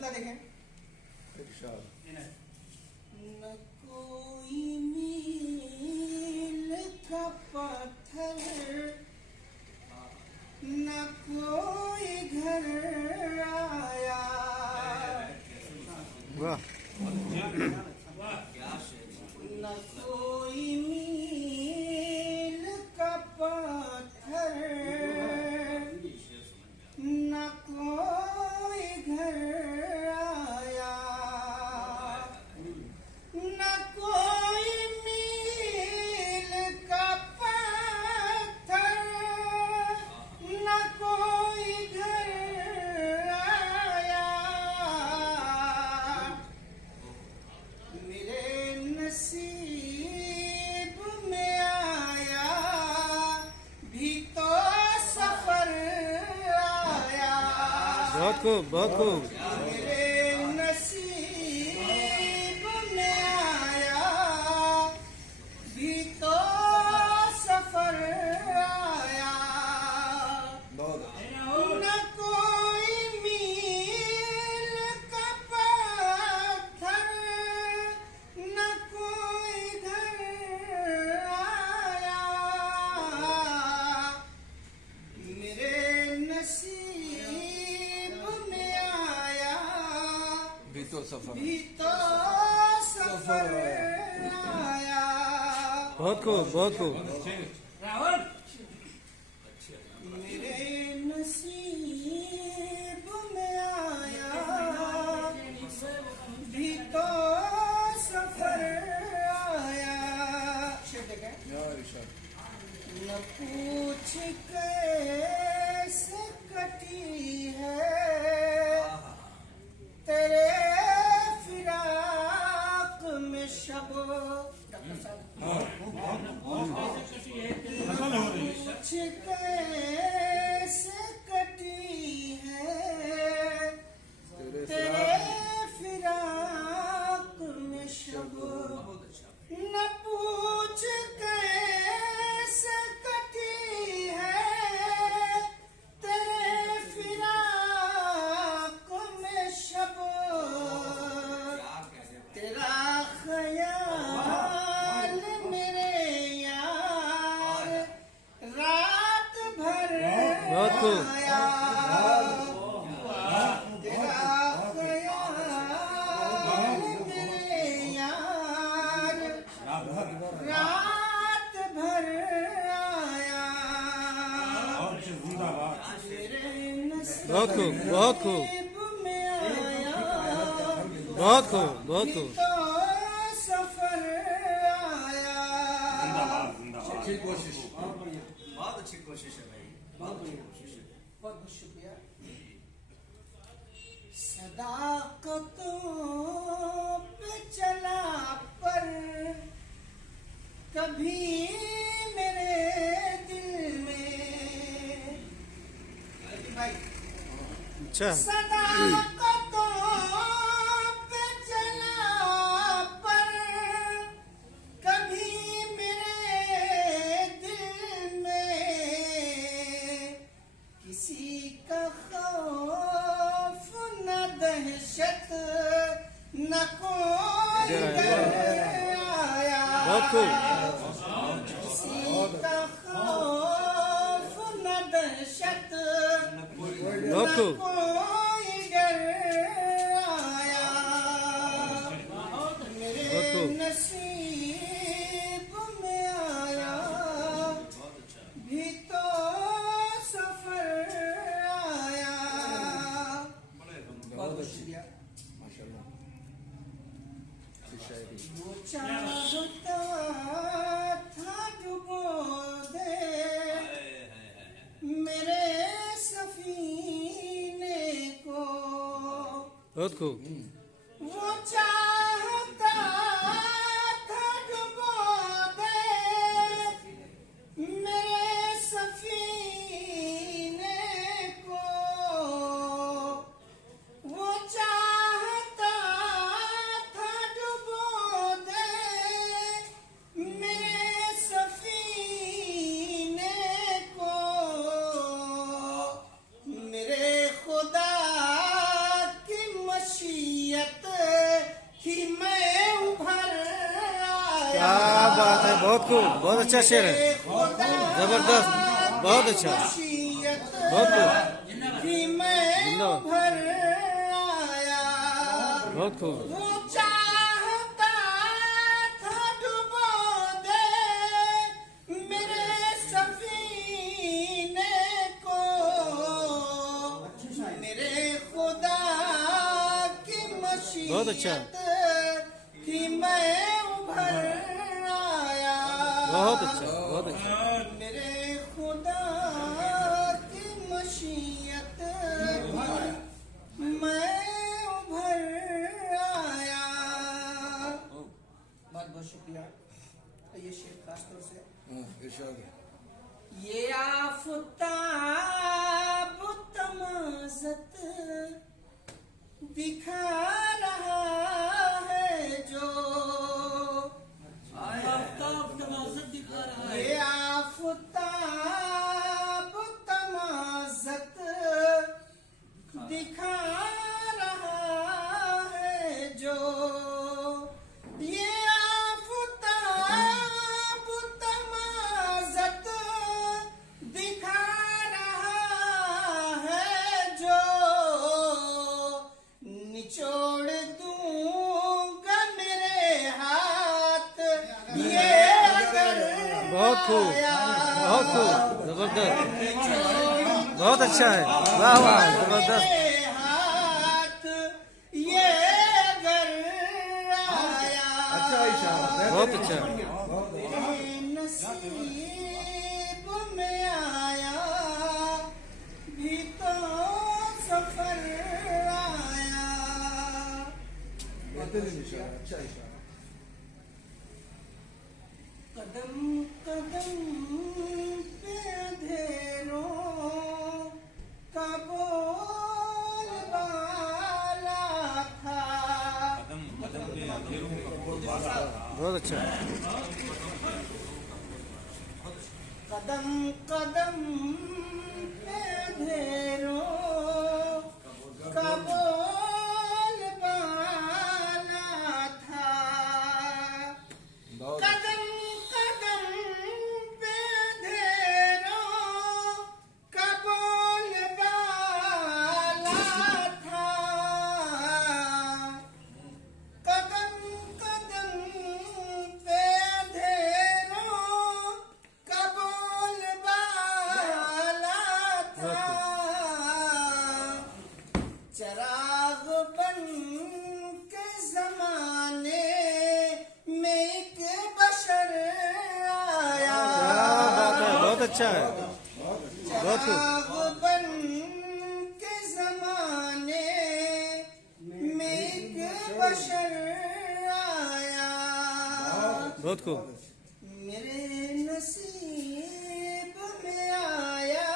मतलब देखें न कोई मील का पत्थर न कोई घर आया। वाह न कोई मील का पत्थर न कोई घर आया। न कोई मील का पत्थर न कोई घर आया। मेरे नसीब में आया भी तो सफर आया। बहुत खूब बहुत खूब। मेरे नसीब में आया भी तो सफर आया। न कोई मील का पत्थर न कोई घर आया। मेरे नसीब में आया भी तो सफर। भी तो सफर आया। बहुत खूब बहुत खूब। मेरे नसीब में आया भी तो सफर आया। न पूछ कैसे कटी है तेरे फिराक में शब। पूछ कैसे कटी है तेरे फिराक में शब। न पूछ कैसे कटी है तेरे फिराक में शब। तेरा ख्याल मेरे यार रात भर बहुत खूब। आया। तेरा ख्याल मेरे यार रात भर आया। मेरे बहुत खूब बहुत खूब। नसीब में आया बहुत खूब बहुत भी खूब। तो सफर आया। अच्छी कोशिश। बहुत अच्छी कोशिश है भाई, बहुत अच्छी कोशिश है। बहुत बहुत शुक्रिया। सदाकतों पे चला पर कभी मेरे दिल में भाई अच्छा सदाकतों पे चला पर कभी मेरे दिल में किसी का खौफ न दहशत न कोई डर आया। बहुत खूब। किसी का खौफ न दहशत बहुत न खूब। कोई डर आया। मेरे बहुत खूब। नसीब में आया भी तो सफर आया। बहुत शुक्रिया। वो चाहता था डुबो दे मेरे सफीने को। बहुत खूब। वो चाहता था डुबो दे मेरे सफीने को। वो चाहता था डुबो दे मेरे सफीने को। मेरे खुदा की मश खूब, बहुत अच्छा शेर है, जबरदस्त, बहुत अच्छा, बहुत खूब, कि मैं जिंदाबाद, उभर आया बहुत खूब, वो चाहता था डुबो दे मेरे सफीने को मेरे खुदा की बहुत अच्छा, मशीयत कि मैं उभर आया बहुत अच्छा, बहुत अच्छा, मेरे खुदा की मशीयत मैं उभर आया बहुत बहुत शुक्रिया ये शेर खास तौर से ये आफताब तमाज़त दिखा रहा है जो ये आफताब तमाज़त दिखा रहा है जो ये आफताब तमाज़त दिखा रहा है जो निचोड़ दूंगा मेरे हाथ ये अगर बहुत खूब, बहुत खूब, जबरदस्त, बहुत अच्छा है, वाह वाह, जबरदस्त, हाथ ये अगर आया बहुत अच्छा, मेरे नसीब में आया भी तो सफर आया कदम कदम पे अंधेरों का बोलबाला था बहुत अच्छा, कदम कदम पे अंधेरों का बोलबाला था कदम कदम पे अंधेरों का बोलबाला था कदम कदम पे अंधेरों का बोलबाला था चराग बन के जमाने में एक बशर आया क्या बात है, बहुत अच्छा है, बहुत खूब, चराग बन के जमाने में एक बशर आया बहुत खूब, मेरे नसीब में आया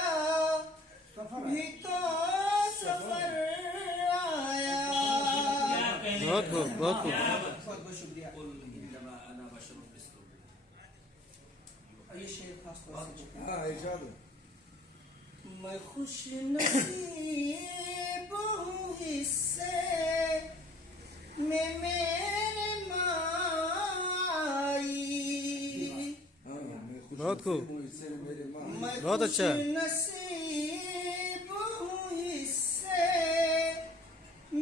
भी तो सफर आया बहुत खूब, बहुत खूब, बहुत बहुत शुक्रिया ये शेर खास तौर से मैं खुश नसीब हूँ हिस्से में मेरे माई बहुत खूब, मैं बहुत अच्छा है, नसीब हूँ हिस्से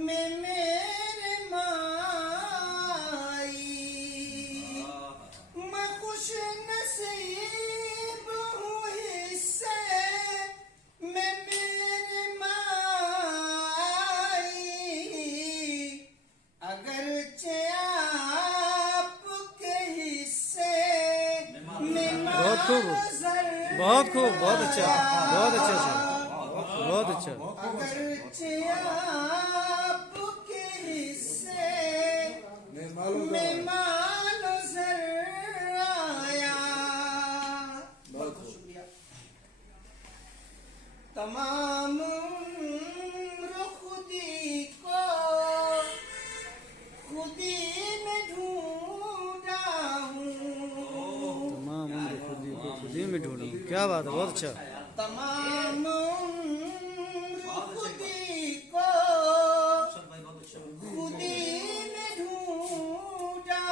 में मेरे माई मैं खुश नसीब हूँ हिस्से में मेरे माई अगरचे आपके हिस्से में बहुत खूब, बहुत खूब, बहुत अच्छा, बहुत अच्छा सर, बहुत अच्छा, अगरचे आपके हिस्से में मानो जर आया बहुत शुक्रिया तमाम उम्र खुदी को खुदी में ढूंढा हूँ तमाम उम्र खुदी को खुदी में ढूंढूं, क्या बात है, बहुत अच्छा, तमाम उम्र खुदी को खुदी में ढूंढा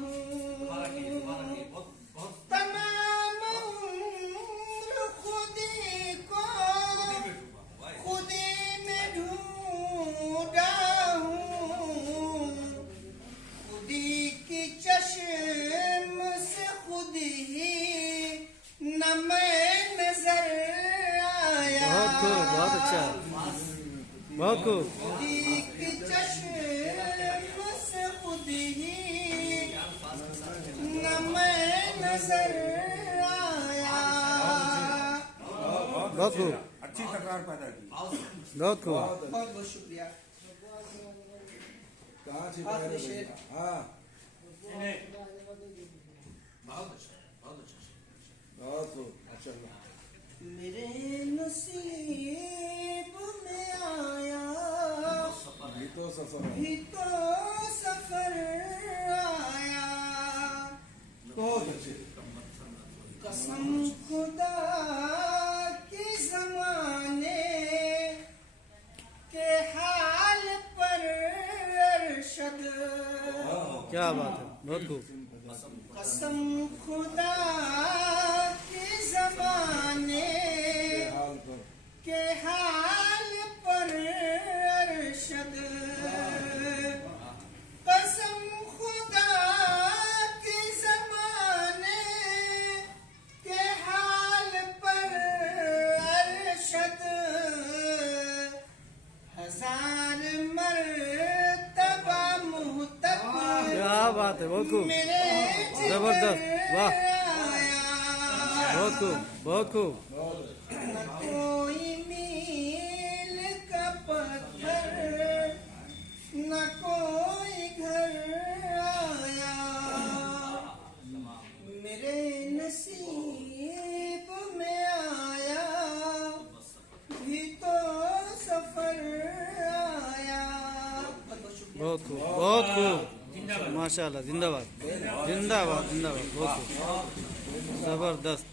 हूँ खूब, बहुत अच्छा, बहुत खूब। एक चश्म से खुद ही न मैं नजर आया। बहुत खूब, अच्छी तकरार पैदा की। बहुत खूब। बहुत बहुत शुक्रिया। कहाँ छिपा है रे? हाँ बहुत अच्छा, बहुत अच्छा। बहुत खूब, माशाल्लाह। मेरे नसीब में आया ये तो सफर है। भी तो सफर आया। बहुत अच्छे। कसम खुदा के जमाने के हाल पर अरशद। क्या बात है, बहुत खूब। कसम खुदा के जमाने हाल पर के हाल पर अरशद। कसम खुदा के जमाने के हाल पर अरशद। हजार मर्तबा मुहतब क्या बात है, बहुत खूब, मेरे जबरदस्त, वाह, आया। बहुत खूब, बहुत खूब। न कोई मील का पत्थर न कोई घर आया। मेरे नसीब में आया भी तो सफर आया। बहुत खूब, बहुत खूब, माशाल्लाह, जिंदाबाद, जिंदाबाद, जिंदाबाद, बहुत खूब, जबरदस्त।